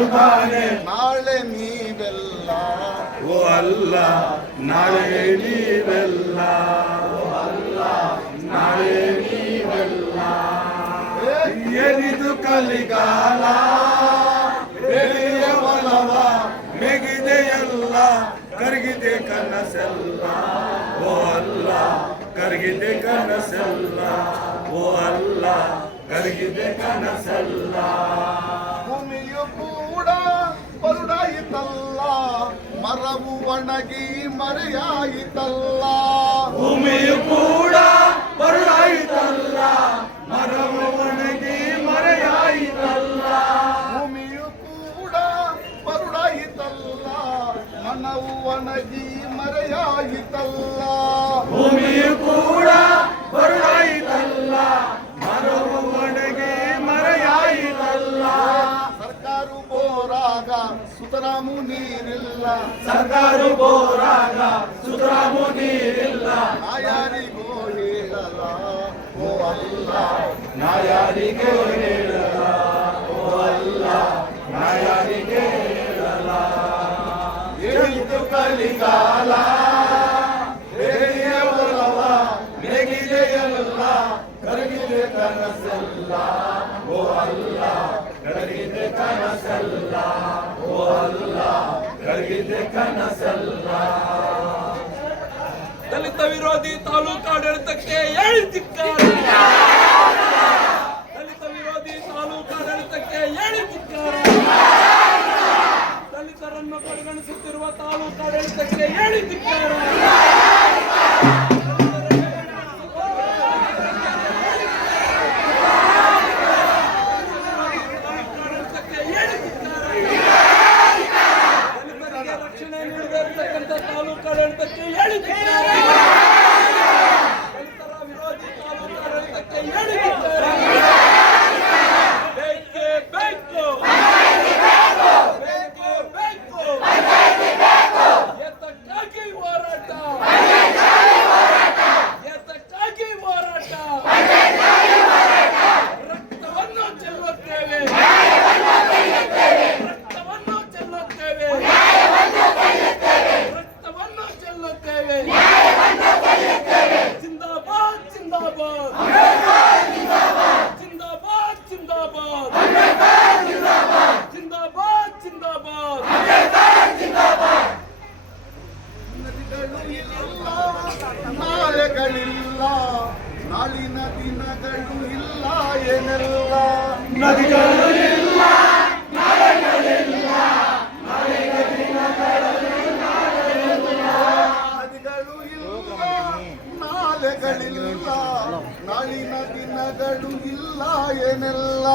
ಮಾಡುತ್ತಾನೆ ನಾಳೆ ನೀವೆಲ್ಲ. ಓ ಅಲ್ಲ ನಾಳೆ ನೀವೆಲ್ಲ. ಓ ಅಲ್ಲ ನಾಳೆ ನೀವೆಲ್ಲ. ಏನಿದು ಕಲಿಗಾಲ? ಬೆಳೆಯ ಒಲವ? ಮೆಗಿದೆಯಲ್ಲ ಕರಗಿದೆ ಕನಸೆಲ್ಲ. ಓ ಅಲ್ಲ ಕರಗಿದೆ ಕನಸೆಲ್ಲ. ಓ ಅಲ್ಲ ಕರಗಿದೆ ಕನಸಲ್ಲ. ಭೂಮಿಯು ಮರವು ಒಣಗಿ ಮರೆಯಾಯಿತಲ್ಲ ಭೂಮಿಯು ಕೂಡ ಬರುಳಾಯಿತಲ್ಲ ಮರವು ಒಣಗಿ ಮರೆಯಾಯಿತಲ್ಲ ಭೂಮಿಯು ಕೂಡ ಬರುಡಾಯಿತಲ್ಲ ಮನವು ಒಣಗಿ ಮರೆಯಾಯಿತಲ್ಲ ಭೂಮಿಯು ಕೂಡ ಸುತರಾಮು ನೀರಿಲ್ಲ ಸರ್ಕಾರ ಬೋರಾಗ ಸುತರಾಮು ನೀರಿಲ್ಲ ನಾ ಯಾರಿಗೋ ಹೇಳಲ್ಲ ಓ ಅಲ್ಲ ನಾ ಯಾರಿಗೆ ಹೇಳಲ್ಲ ಓ ಅಲ್ಲ ನಾ ಯಾರಿಗೆ ಹೇಳಲ್ಲ ಹೇಳಿತು ಕಲಿಗಾಲ ಬೇರೆಯ ಒಲವ ನೆಗಿದೆಯಲ್ಲ ಕರಗಿದೆ ಕನಸಲ್ಲ ಓ ಅಲ್ಲ ಕರಗಿದೆ ಕನಸಲ್ಲ ಓ ಅಲ್ಲ ಕರಗಿದೆ ಕನಸಲ್ಲ. ದಲಿತ ವಿರೋಧಿ ತಾಲೂಕು ಆಡಳಿತಕ್ಕೆ ಹೇಳಿದಿಕ್ಕಾರ ದಲಿತ ವಿರೋಧಿ ತಾಲೂಕು ಆಡಳಿತಕ್ಕೆ ಹೇಳಿದಿಕ್ಕಾರ ದಲಿತರನ್ನು ಪರಿಗಣಿಸುತ್ತಿರುವ ತಾಲೂಕು ಆಡಳಿತಕ್ಕೆ ಹೇಳಿದಿಕ್ಕಾರ ನೀಡದೇ ಇರತಕ್ಕಂಥ ತಾಲೂಕು ಆಡಳಿತಕ್ಕೆ ಹೇಳಿದಿಕ್ಕಾರ ದಲಿತರ ವಿರೋಧಿ ತಾಲೂಕು ಆಡಳಿತಕ್ಕೆ ಹೇಳಿದಿಕ್ಕಾರ ಬೇಕೇ ಬೇಕು. ಬೇಕೇ ಬೇಕು. ಎತ್ತಕ್ಕಾಗಿ ಜಿಂದಾಬಾದ್ ಜಿಂದಾಬಾದ್ ಜಿಂದಾಬಾದ್ ನದಿಗಳು ಇಲ್ಲ ನಾಳೆಗಳಿಲ್ಲ ನಾಳಿನ ದಿನಗಳು ಇಲ್ಲ ಏನೆಲ್ಲ ನದಿಗಳು ಇಲ್ಲ ನದಿಗಳು ಇಲ್ಲ ನಾಳೆಗಳಿಲ್ಲ ನಾಳಿನ ದಿನಗಳು ಇಲ್ಲ ಏನೆಲ್ಲ?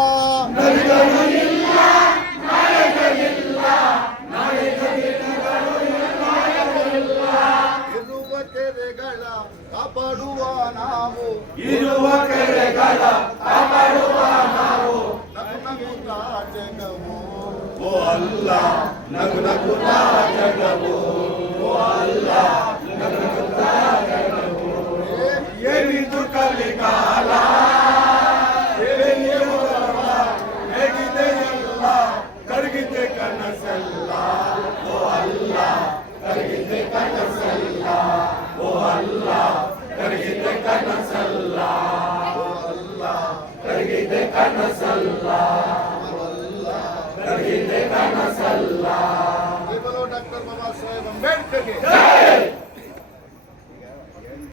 ಇರುವ ಕೆರೆಗಳ ಕಾಪಾಡುವ ನಾವು. ಇರುವ ಕೆರೆಗಳ ಕಾಪಾಡುವ ನಾವು. ನಗು ಜಗವು. ಓ ಅಲ್ಲ ನಗು ನಗುತ್ತಾ ಜಗವು. ಓ ಅಲ್ಲ ನಗು कनसल्ला